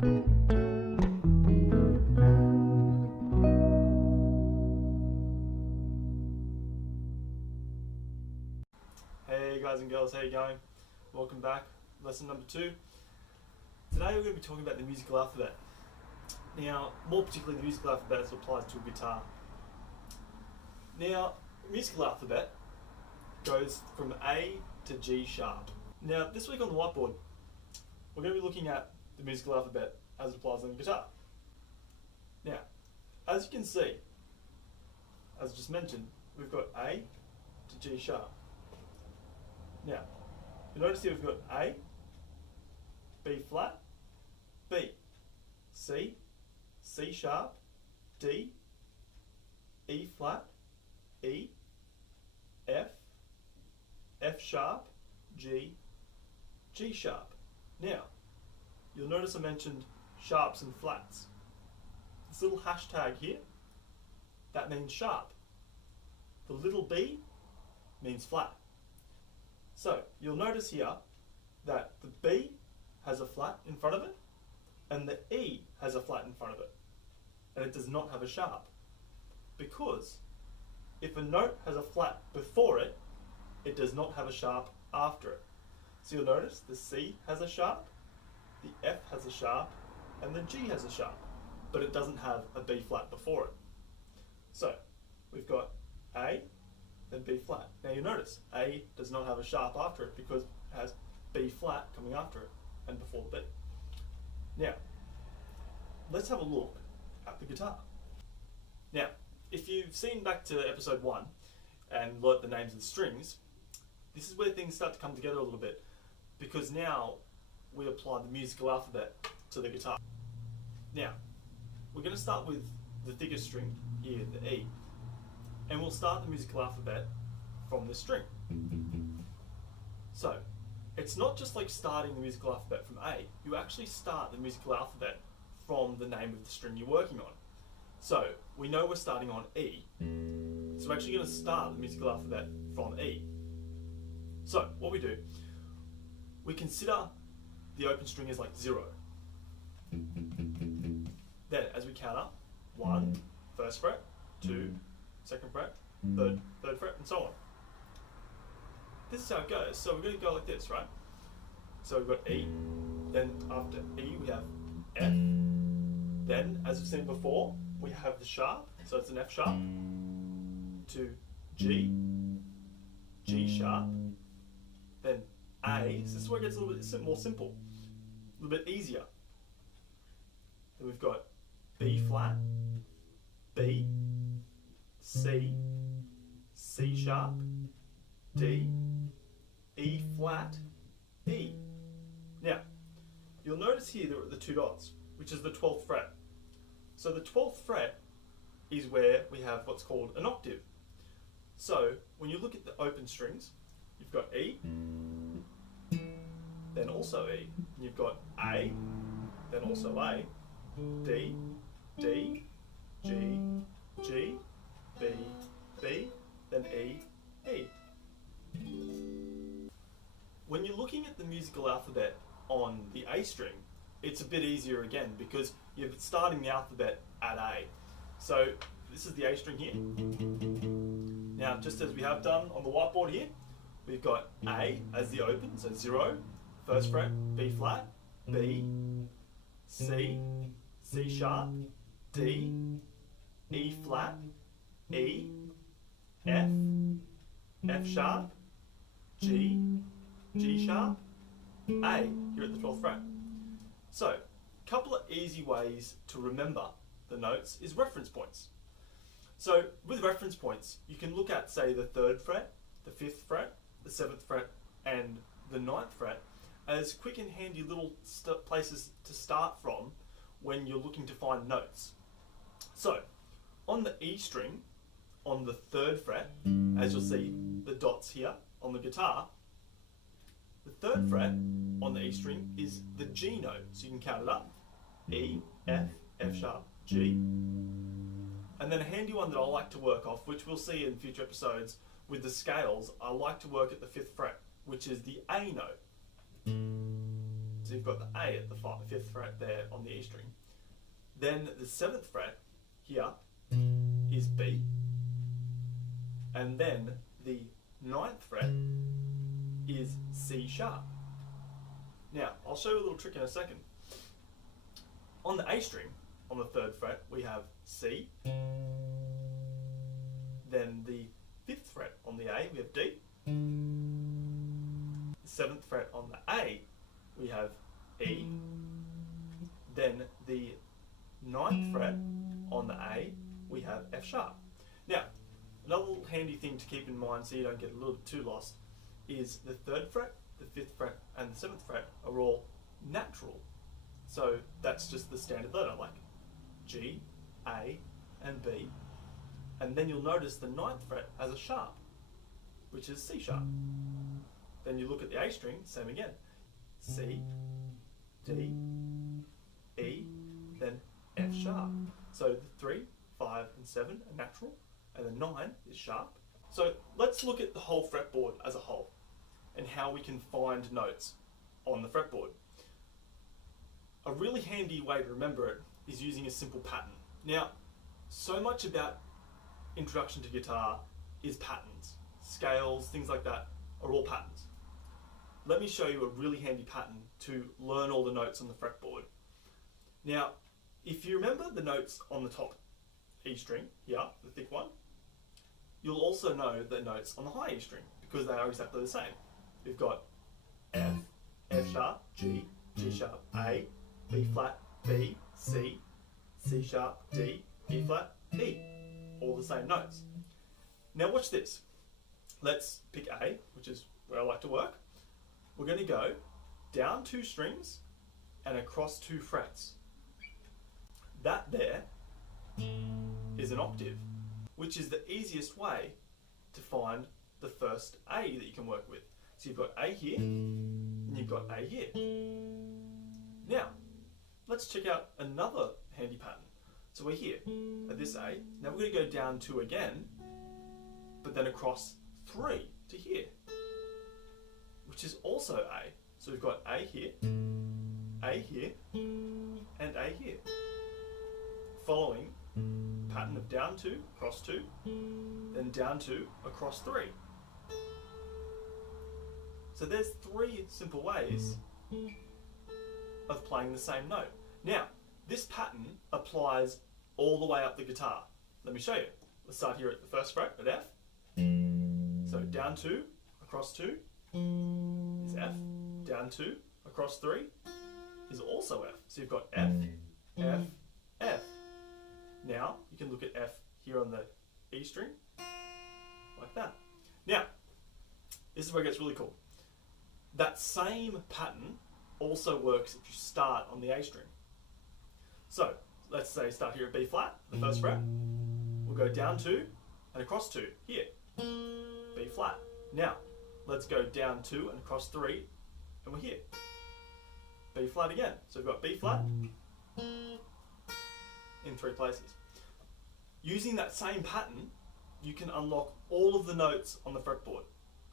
Hey guys and girls, how you going? Welcome back. Lesson number 2. Today we're going to be talking about the musical alphabet. Now, more particularly the musical alphabet as applied to a guitar. Now, the musical alphabet goes from A to G sharp. Now, this week on the whiteboard, we're going to be looking at the musical alphabet as it applies on the guitar. Now, as you can see, as just mentioned, we've got A to G sharp. Now, you notice here we've got A, B flat, B, C, C sharp, D, E flat, E, F, F sharp, G, G sharp. Now, you'll notice I mentioned sharps and flats. This little hashtag here, that means sharp. The little b means flat. So, you'll notice here that the B has a flat in front of it and the E has a flat in front of it, and it does not have a sharp, because if a note has a flat before it, it does not have a sharp after it. So you'll notice the C has a sharp, the F has a sharp, and the G has a sharp, but it doesn't have a B flat before it. So we've got A, then B flat. Now you notice A does not have a sharp after it because it has B flat coming after it and before the B. Now, let's have a look at the guitar. Now, if you've seen back to episode 1 and learnt the names of the strings, this is where things start to come together a little bit, because now we apply the musical alphabet to the guitar. Now, we're going to start with the thickest string here, the E. And we'll start the musical alphabet from this string. So, it's not just like starting the musical alphabet from A, you actually start the musical alphabet from the name of the string you're working on. So, we know we're starting on E, so we're actually going to start the musical alphabet from E. So, what we do, we consider the open string as like 0. Then, as we count up, 1, first fret, 2, second fret, third fret, and so on. This is how it goes. So we're going to go like this, right? So we've got E, then after E we have F, then as we've seen before, we have the sharp, so it's an F sharp, to G, G sharp, then A, so this is where it gets a little bit more simple, a little bit easier. Then we've got B flat, B, C, C sharp, D, E flat, E. Now, you'll notice here there are the 2 dots, which is the 12th fret. So the 12th fret is where we have what's called an octave. So when you look at the open strings, you've got E, then also E. And you've got A, then also A, D, D, G, G, B, B, then E, E. When you're looking at the musical alphabet on the A string, it's a bit easier again because you're starting the alphabet at A. So this is the A string here. Now, just as we have done on the whiteboard here, we've got A as the open, so 0, first fret, B flat, B, C, C sharp, D, E flat, E, F, F sharp, G, G sharp, A here at the 12th fret. So, a couple of easy ways to remember the notes is reference points. So, with reference points, you can look at, say, the 3rd fret, the 5th fret, the 7th fret, and the 9th fret as quick and handy little places to start from when you're looking to find notes. So, on the E string, on the 3rd fret, as you'll see the dots here on the guitar, the 3rd fret on the E string is the G note, so you can count it up. E, F, F sharp, G. And then a handy one that I like to work off, which we'll see in future episodes with the scales, I like to work at the 5th fret, which is the A note. So you've got the A at the 5th fret there on the E string. Then the 7th fret here is B. And then the 9th fret is C sharp. Now, I'll show you a little trick in a second. On the A string, on the 3rd fret, we have C. Then the 5th fret on the A, we have D. The 7th fret on the A, we have E. Then the 9th fret on the A, we have F sharp. Now, another little handy thing to keep in mind so you don't get a little bit too lost is the 3rd fret, the 5th fret, and the 7th fret are all natural. So that's just the standard letter, like G, A, and B. And then you'll notice the 9th fret has a sharp, which is C sharp. Then you look at the A string, same again. C, D, E, then F sharp. So the 3, 5, and 7 are natural, and the 9 is sharp. So let's look at the whole fretboard as a whole and how we can find notes on the fretboard. A really handy way to remember it is using a simple pattern. Now, so much about introduction to guitar is patterns. Scales, things like that are all patterns. Let me show you a really handy pattern to learn all the notes on the fretboard. Now, if you remember the notes on the top E string, here, the thick one, you'll also know the notes on the high E string because they are exactly the same. We've got F, F sharp, G, G sharp, A, B flat, B, C, C sharp, D, E flat, E. All the same notes. Now watch this. Let's pick A, which is where I like to work. We're going to go down 2 strings and across 2 frets. That there is an octave, which is the easiest way to find the first A that you can work with. So you've got A here, and you've got A here. Now, let's check out another handy pattern. So we're here at this A. Now we're going to go down 2 again, but then across 3 to here, which is also A. So we've got A here, and A here. Following pattern of down 2, across 2, then down 2, across 3. So there's 3 simple ways of playing the same note. Now, this pattern applies all the way up the guitar. Let me show you. Let's start here at the 1st fret at F. So down 2, across 2 is F. Down 2, across 3 is also F. So you've got F, F, F. Now, you can look at F here on the E string, like that. Now, this is where it gets really cool. That same pattern also works if you start on the A string. So, let's say start here at B flat, the 1st fret. We'll go down 2 and across 2, here, B flat. Now, let's go down 2 and across 3, and we're here. B flat again. So we've got B flat in 3 places. Using that same pattern, you can unlock all of the notes on the fretboard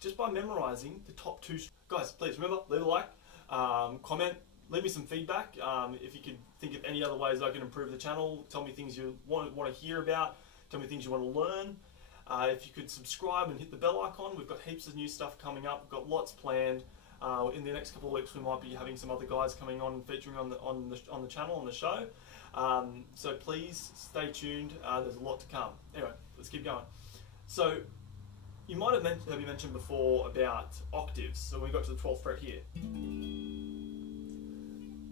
just by memorizing the top 2. Guys, please remember, leave a like, comment, leave me some feedback. If you could think of any other ways I can improve the channel, tell me things you want to hear about, tell me things you want to learn. If you could subscribe and hit the bell icon, we've got heaps of new stuff coming up. We've got lots planned. In the next couple of weeks, we might be having some other guys coming on and featuring on the channel, on the show. So please stay tuned. There's a lot to come. Anyway, let's keep going. So you might have mentioned before about octaves. So we got to the 12th fret here.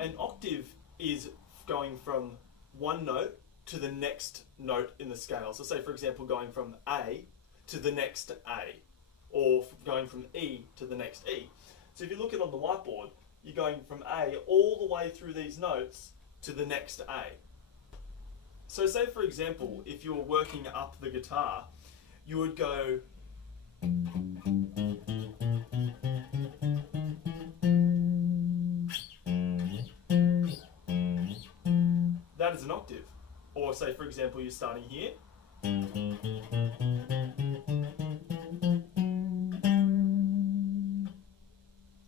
An octave is going from one note to the next note in the scale. So say, for example, going from A to the next A, or going from E to the next E. So if you look at it on the whiteboard, you're going from A all the way through these notes to the next A. So say, for example, if you were working up the guitar, you would go that is an octave. Or say, for example, you're starting here.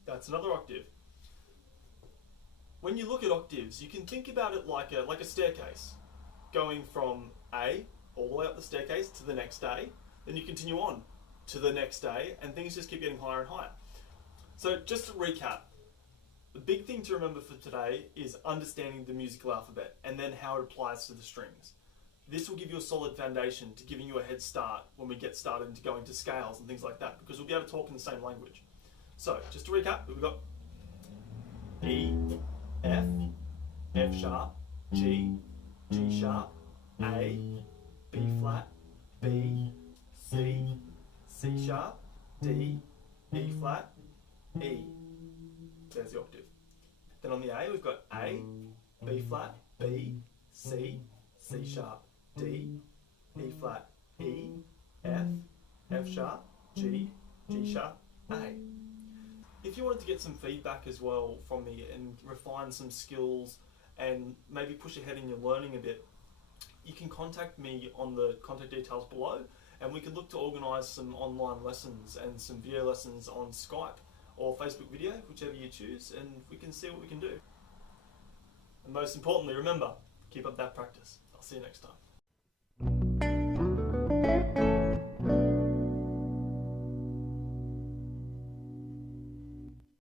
That's another octave. when you look at octaves, you can think about it like a staircase, going from A all the way up the staircase to the next A, then you continue on to the next day, and things just keep getting higher and higher. So just to recap, the big thing to remember for today is understanding the musical alphabet and then how it applies to the strings. This will give you a solid foundation to giving you a head start when we get started into going to scales and things like that, because we'll be able to talk in the same language. So just to recap, we've got E, F, F sharp, G, G sharp, A, B flat, B, C, C sharp, D, E flat, E. There's the octave. Then on the A, we've got A, B flat, B, C, C sharp, D, E flat, E, F, F sharp, G, G sharp, A. If you wanted to get some feedback as well from me and refine some skills and maybe push ahead in your learning a bit, you can contact me on the contact details below, and we can look to organise some online lessons and some video lessons on Skype or Facebook video, whichever you choose, and we can see what we can do. And most importantly, remember, keep up that practice. I'll see you next time.